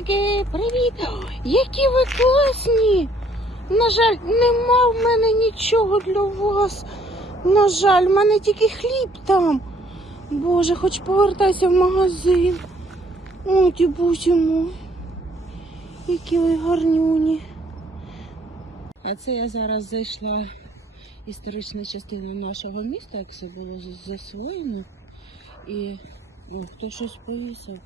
Котики, привіт! Які ви класні! На жаль, нема в мене нічого для вас. На жаль, в мене тільки хліб там. Боже, хоч повертайся в магазин. Ой, дібусю мой. Які ви гарнюні. А це я зараз зайшла історична частина нашого міста, як все було засвоєно. І о, хто щось повісив.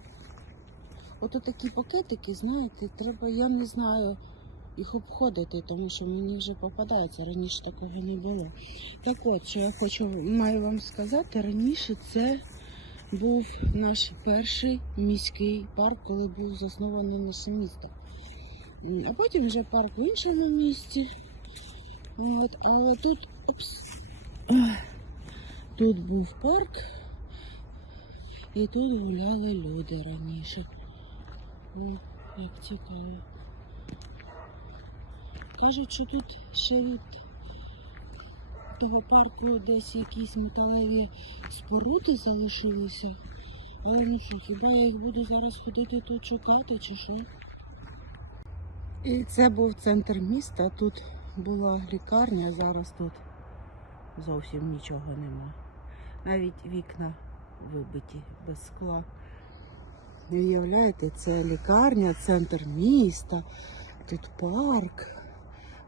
Ото такі пакетики, знаєте, треба, я не знаю їх обходити, тому що мені вже попадається. Раніше такого не було. Так от, що я хочу маю вам сказати, раніше це був наш перший міський парк, коли був заснований наше місто. А потім вже парк в іншому місті. От, але тут, опс, тут був парк, і тут гуляли люди раніше. О, як цікаво. Кажуть, що тут ще від того парку десь якісь металеві споруди залишилися. Але ну що, хіба я їх буду зараз ходити тут шукати чи що? І це був центр міста. Тут була лікарня, зараз тут зовсім нічого нема. Навіть вікна вибиті без скла. Уявляєте, це лікарня, центр міста, тут парк,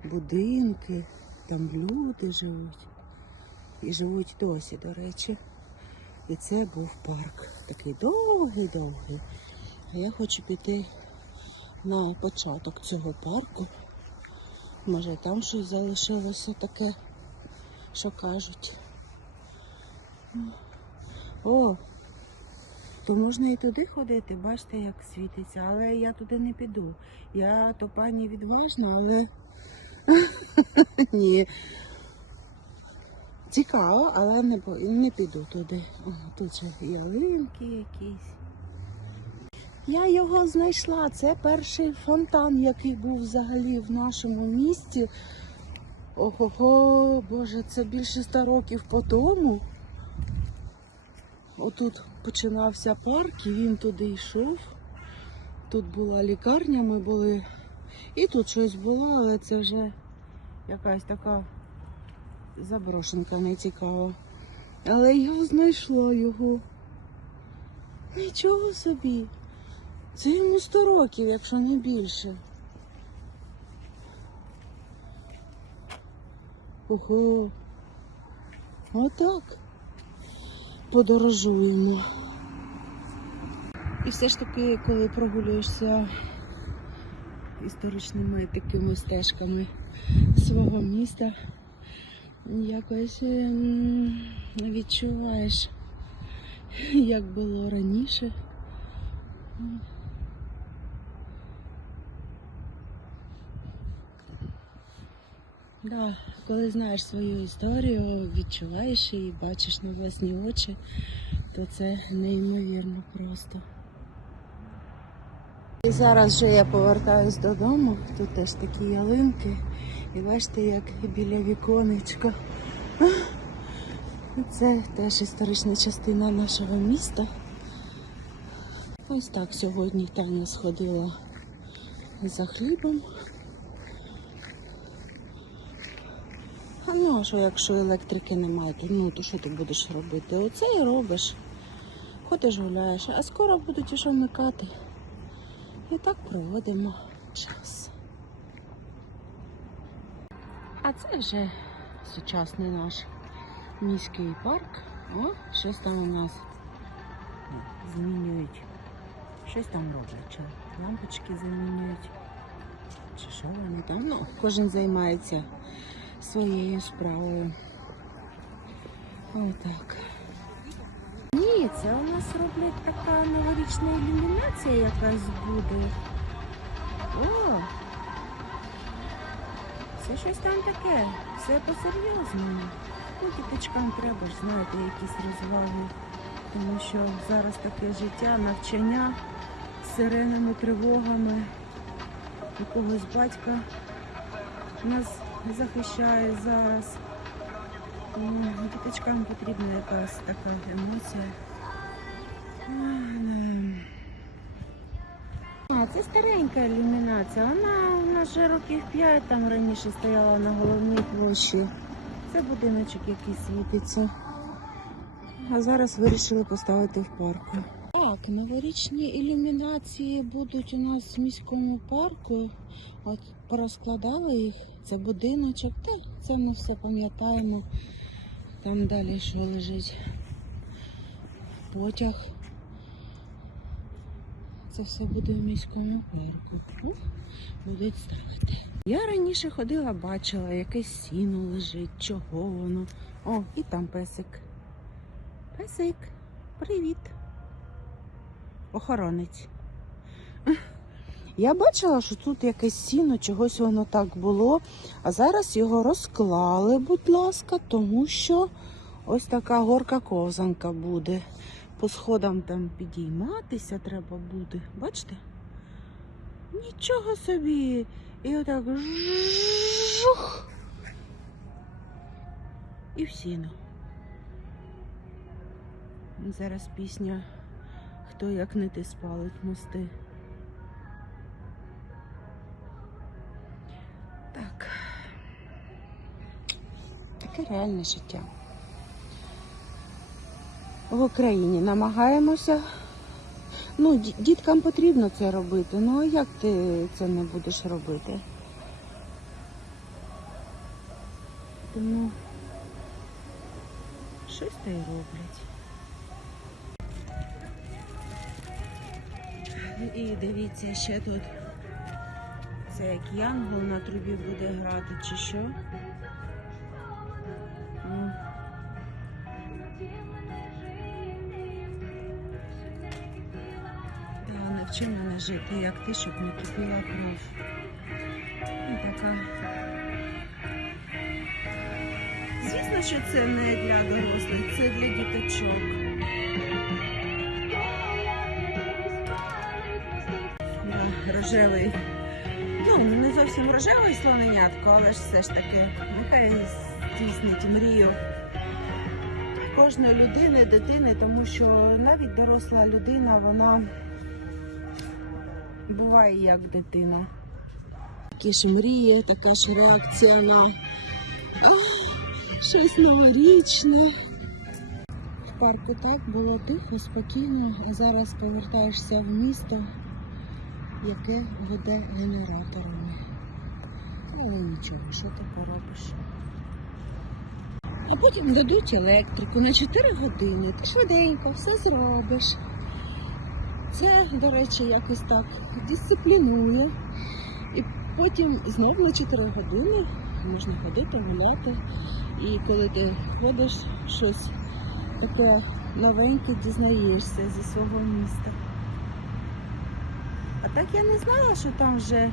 будинки, там люди живуть. І живуть досі, до речі. І це був парк. Такий довгий-довгий. А я хочу піти на початок цього парку. Може там щось залишилося таке, що кажуть. О, то можна і туди ходити, бачите, як світиться, але я туди не піду. Я то пані відважна, але ні. Цікаво, але не, не піду туди. О, тут ще ялинки якісь. Я його знайшла. Це перший фонтан, який був взагалі в нашому місті. Ого, Боже, це більше ста років по тому. Отут починався парк, і він туди йшов. Тут була лікарня, ми були. І тут щось було, але це вже якась така заброшенка не цікава. Але я знайшла його. Нічого собі. Це йому 100 років, якщо не більше. Ого. Отак. Подорожуємо. І все ж таки, коли прогулюєшся історичними такими стежками свого міста, якось ем, відчуваєш, як було раніше. Да, коли знаєш свою історію, відчуваєш її, бачиш на власні очі, то це неймовірно просто. І зараз вже я повертаюсь додому, тут теж такі ялинки. І бачите, як біля віконечка. Це теж історична частина нашого міста. Ось так сьогодні Таня сходила за хлібом. А ну, а що якщо електрики немає, то ну то що ти будеш робити? Оце і робиш. Ходиш гуляєш, а скоро будуть уже вмикати. І так проводимо час. А це вже сучасний наш міський парк. О, щось там у нас змінюють. Щось там роблять. Чи лампочки замінюють. Чи що вони там? Ну, кожен займається своєю справою. Отак. Ні, це у нас роблять така новорічна ілюмінація якась буде. О! Це щось там таке. Все по-серйозному. Ну, діточкам треба ж, знаєте, якісь розваги. Тому що зараз таке життя, навчання з сиренами, тривогами. Якогось батька нас захищає зараз. Ну, Діточкам потрібна якась така емоція. Це старенька ілюмінація. Вона у нас вже років 5 там раніше стояла на головній площі. Це будиночок, який світиться. А зараз вирішили поставити в парку. Новорічні ілюмінації будуть у нас в міському парку. От порозкладали їх. Це будиночок. Та це ми все пам'ятаємо. Там далі що лежить потяг. Це все буде в міському парку. Будуть ставити. Я раніше ходила, бачила, якесь сіно лежить, чого воно. О, і там песик. Песик, привіт. Охоронець. Я бачила, що тут якесь сіно, чогось воно так було. А зараз його розклали, будь ласка, тому що ось така горка ковзанка буде. По сходам там підійматися треба буде. Бачите? Нічого собі. І отак жух. І в сіно. Зараз пісня Хто як не ти спалить мости. Так. Таке реальне життя. В Україні намагаємося. Ну, діткам потрібно це робити. Ну а як ти це не будеш робити? Тому щось та й роблять. І дивіться, ще тут це як янгол на трубі буде грати, чи що. Ну. Да, навчи мене жити, як ти, щоб не кипіла кров. І така. Звісно, що це не для дорослих, це для діточок. Рожевий. Ну, не зовсім рожевий слоненятко, але ж все ж таки, нехай здійснить мрію кожної людини, дитини, тому що навіть доросла людина, вона буває як дитина. Такі ж мрії, така ж реакція на щось новорічне. В парку так було тихо, спокійно, а зараз повертаєшся в місто, яке гуде генераторами. Але нічого, що ти поробиш. А потім дадуть електрику на 4 години. Ти швиденько все зробиш. Це, до речі, якось так дисциплінує. І потім знов на 4 години можна ходити, гуляти. І коли ти ходиш, щось таке новеньке дізнаєшся зі свого міста. А так я не знала, що там вже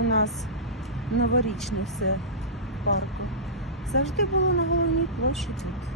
у нас новорічне все в парку. Завжди було на головній площі тут.